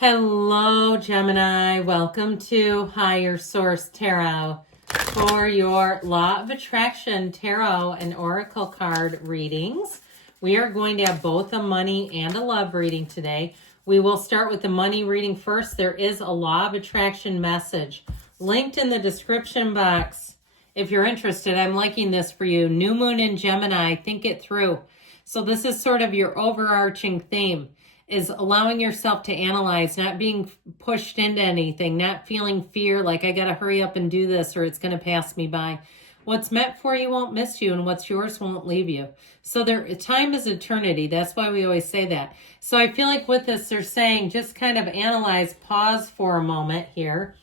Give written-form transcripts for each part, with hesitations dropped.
Hello, Gemini. Welcome to Higher Source Tarot for your Law of Attraction Tarot and Oracle card readings. We are going to have both a money and a love reading today. We will start with the money reading first. There is a Law of Attraction message linked in the description box. If you're interested, I'm liking this for you. New Moon in Gemini. Think it through. So this is sort of your overarching theme, is allowing yourself to analyze, not being pushed into anything, not feeling fear like I got to hurry up and do this or it's going to pass me by. What's meant for you won't miss you, and what's yours won't leave you. So time is eternity. That's why we always say that. So I feel like with this, they're saying just kind of analyze, pause for a moment here.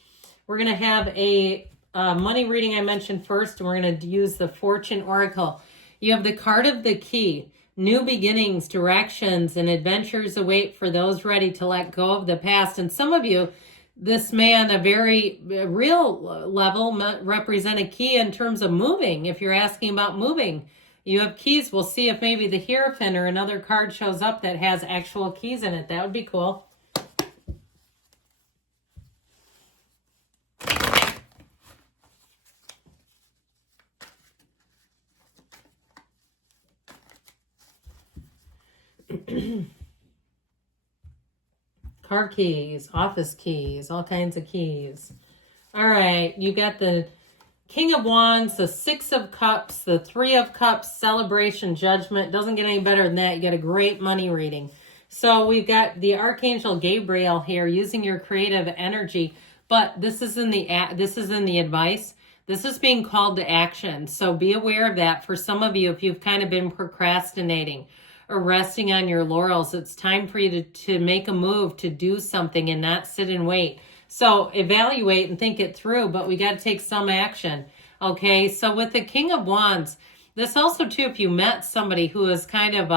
We're going to have a money reading I mentioned first, and we're going to use the Fortune Oracle. You have the card of the key. New beginnings, directions, and adventures await for those ready to let go of the past. And some of you, this may on a very real level represent a key in terms of moving. If you're asking about moving, you have keys. We'll see if maybe the Hierophant or another card shows up that has actual keys in it. That would be cool. Car keys, office keys, all kinds of keys. All right, you got the King of Wands, the Six of Cups, the Three of Cups, celebration, judgment. Doesn't get any better than that. You got a great money reading. So we've got the Archangel Gabriel here using your creative energy, but this is in the advice. This is being called to action. So be aware of that. For some of you, if you've kind of been procrastinating or resting on your laurels, it's time for you to make a move, to do something and not sit and wait. So evaluate and think it through, but we got to take some action. Okay, so with the King of Wands, this also too, if you met somebody who is kind of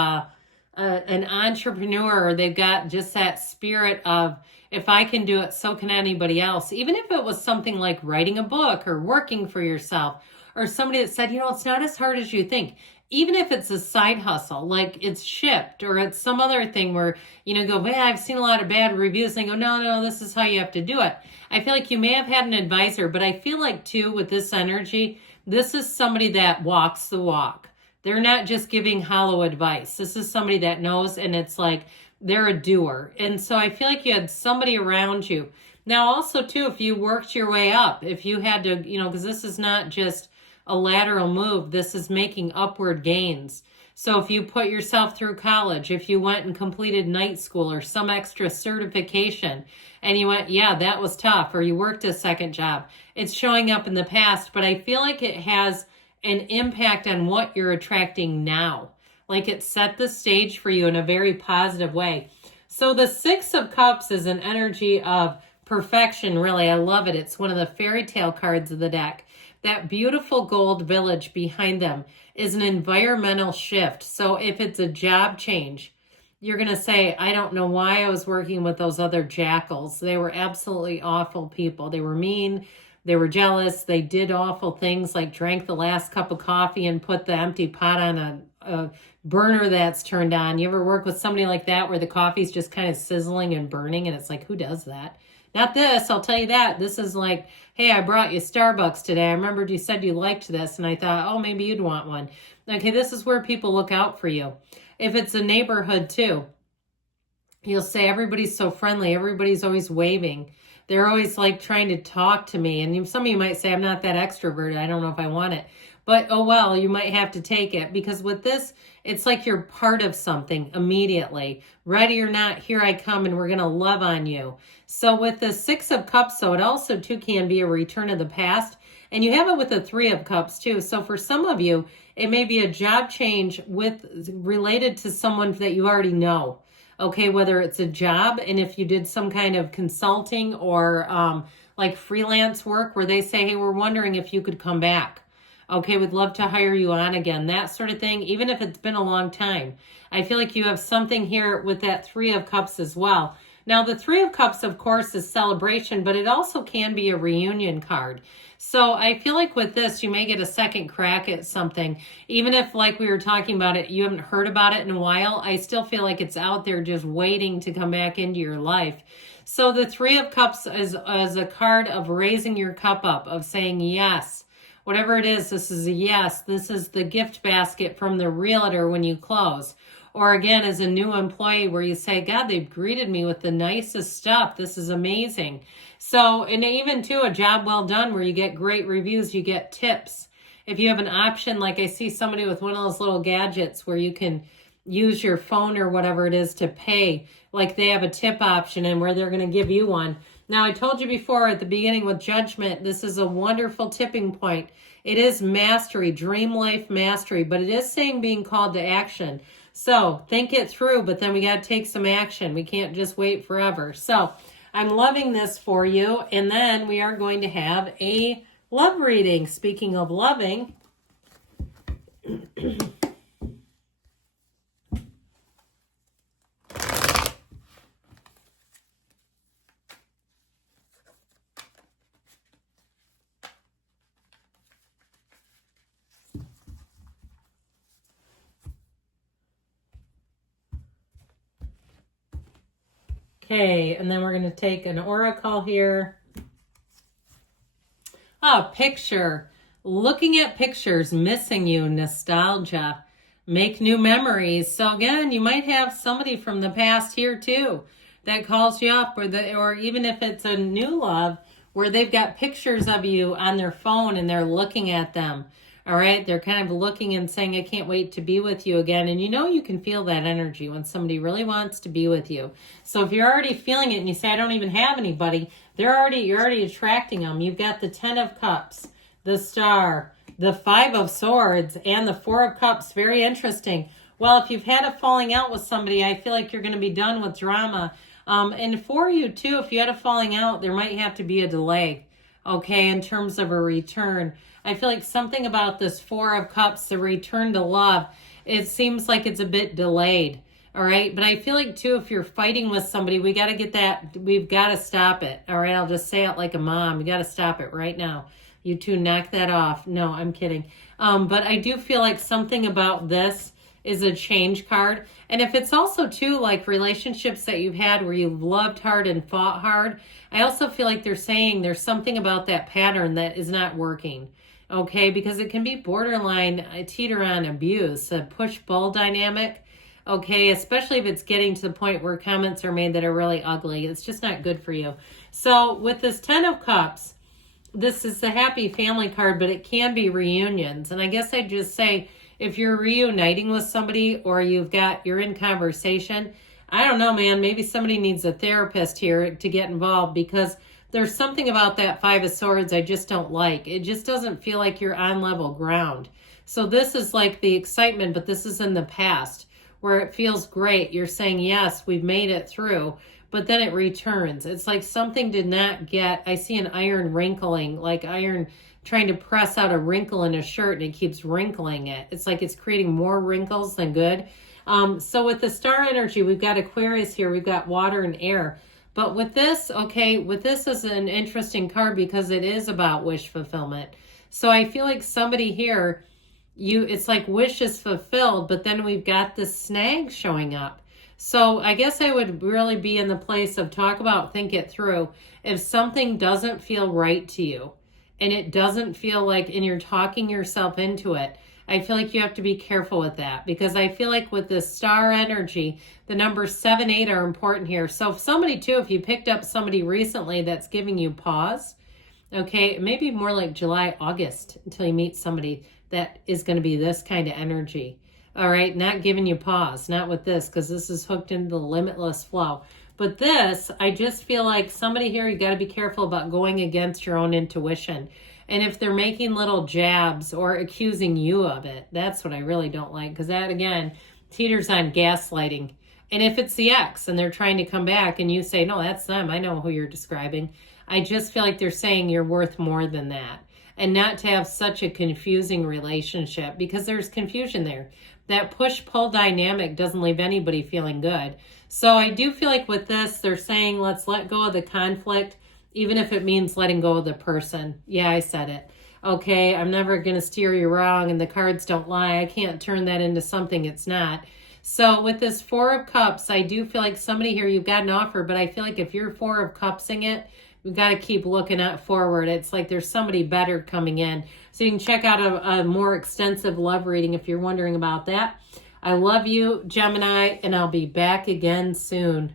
an entrepreneur, or they've got just that spirit of, if I can do it, so can anybody else. Even if it was something like writing a book or working for yourself, or somebody that said, it's not as hard as you think. Even if it's a side hustle, like it's Shipped or it's some other thing where, go, I've seen a lot of bad reviews. And they go, no, this is how you have to do it. I feel like you may have had an advisor, but I feel like too, with this energy, this is somebody that walks the walk. They're not just giving hollow advice. This is somebody that knows, and it's like they're a doer. And so I feel like you had somebody around you. Now also too, if you worked your way up, if you had to, because this is not just a lateral move, this is making upward gains. So if you put yourself through college, if you went and completed night school or some extra certification and you went, that was tough, or you worked a second job, it's showing up in the past, but I feel like it has an impact on what you're attracting now. Like it set the stage for you in a very positive way. So the Six of Cups is an energy of perfection, really. I love it. It's one of the fairy tale cards of the deck. That beautiful gold village behind them is an environmental shift. So if it's a job change, you're going to say, I don't know why I was working with those other jackals. They were absolutely awful people. They were mean. They were jealous. They did awful things like drank the last cup of coffee and put the empty pot on a burner that's turned on. You ever work with somebody like that where the coffee's just kind of sizzling and burning and it's like, who does that? Not this, I'll tell you that. This is like, hey, I brought you Starbucks today. I remembered you said you liked this, and I thought, maybe you'd want one. Okay, this is where people look out for you. If it's a neighborhood too, you'll say everybody's so friendly. Everybody's always waving. They're always like trying to talk to me. And some of you might say, I'm not that extroverted. I don't know if I want it. But, oh well, you might have to take it, because with this, it's like you're part of something immediately. Ready or not, here I come, and we're going to love on you. So with the Six of Cups, so it also too can be a return of the past. And you have it with the Three of Cups too. So for some of you, it may be a job change related to someone that you already know. Okay, whether it's a job, and if you did some kind of consulting or like freelance work where they say, hey, we're wondering if you could come back. Okay, we'd love to hire you on again, that sort of thing, even if it's been a long time. I feel like you have something here with that Three of Cups as well. Now, the Three of Cups, of course, is celebration, but it also can be a reunion card. So I feel like with this, you may get a second crack at something. Even if, like we were talking about it, you haven't heard about it in a while, I still feel like it's out there just waiting to come back into your life. So the Three of Cups is a card of raising your cup up, of saying yes. Whatever it is, this is a yes. This is the gift basket from the realtor when you close. Or again, as a new employee where you say, God, they've greeted me with the nicest stuff. This is amazing. So, and even too, a job well done where you get great reviews, you get tips. If you have an option, like I see somebody with one of those little gadgets where you can use your phone or whatever it is to pay, like they have a tip option and where they're going to give you one. Now, I told you before at the beginning with Judgment, this is a wonderful tipping point. It is mastery, dream life mastery, but it is saying being called to action. So think it through, but then we got to take some action. We can't just wait forever. So I'm loving this for you. And then we are going to have a love reading. Speaking of loving, okay, and then we're going to take an oracle here. Oh, picture. Looking at pictures, missing you, nostalgia. Make new memories. So again, you might have somebody from the past here too that calls you up, or even if it's a new love, where they've got pictures of you on their phone and they're looking at them. All right, they're kind of looking and saying, I can't wait to be with you again. And you know you can feel that energy when somebody really wants to be with you. So if you're already feeling it and you say, I don't even have anybody, you're already attracting them. You've got the 10 of Cups, the Star, the 5 of Swords, and the 4 of Cups. Very interesting. Well, if you've had a falling out with somebody, I feel like you're going to be done with drama. And for you too, if you had a falling out, there might have to be a delay, okay, in terms of a return. I feel like something about this 4 of Cups, the return to love, it seems like it's a bit delayed. All right. But I feel like too, if you're fighting with somebody, we got to get that. We've got to stop it. All right. I'll just say it like a mom. You got to stop it right now. You two knock that off. No, I'm kidding. But I do feel like something about this is a change card. And if it's also too like relationships that you've had where you've loved hard and fought hard, I also feel like they're saying there's something about that pattern that is not working. Okay, because it can be borderline teeter on abuse, a push-pull dynamic. Okay, especially if it's getting to the point where comments are made that are really ugly. It's just not good for you. So with this 10 of Cups, this is the happy family card, but it can be reunions. And I guess I'd just say if you're reuniting with somebody or you're in conversation, I don't know, man, maybe somebody needs a therapist here to get involved because there's something about that 5 of Swords I just don't like. It just doesn't feel like you're on level ground. So this is like the excitement, but this is in the past where it feels great. You're saying, yes, we've made it through, but then it returns. It's like something did not get, I see an iron wrinkling, like iron trying to press out a wrinkle in a shirt and it keeps wrinkling it. It's like it's creating more wrinkles than good. So with the star energy, we've got Aquarius here. We've got water and air. But with this, okay, with this is an interesting card because it is about wish fulfillment. So I feel like somebody here, it's like wish is fulfilled, but then we've got this snag showing up. So I guess I would really be in the place of think it through. If something doesn't feel right to you and it doesn't feel like, and you're talking yourself into it, I feel like you have to be careful with that because I feel like with this star energy, the numbers 7, 8 are important here. So if somebody too, if you picked up somebody recently that's giving you pause, okay, maybe more like July, August until you meet somebody that is going to be this kind of energy. All right, not giving you pause, not with this because this is hooked into the limitless flow. But this, I just feel like somebody here, you got to be careful about going against your own intuition. And if they're making little jabs or accusing you of it, that's what I really don't like. Because that, again, teeters on gaslighting. And if it's the ex and they're trying to come back and you say, no, that's them. I know who you're describing. I just feel like they're saying you're worth more than that. And not to have such a confusing relationship because there's confusion there. that push-pull dynamic doesn't leave anybody feeling good. So I do feel like with this, they're saying, let's let go of the conflict, even if it means letting go of the person. Yeah, I said it. Okay, I'm never going to steer you wrong, and the cards don't lie. I can't turn that into something it's not. So with this Four of Cups, I do feel like somebody here, you've got an offer, but I feel like if you're Four of Cupsing it, we've got to keep looking at forward. It's like there's somebody better coming in. So you can check out a more extensive love reading if you're wondering about that. I love you, Gemini, and I'll be back again soon.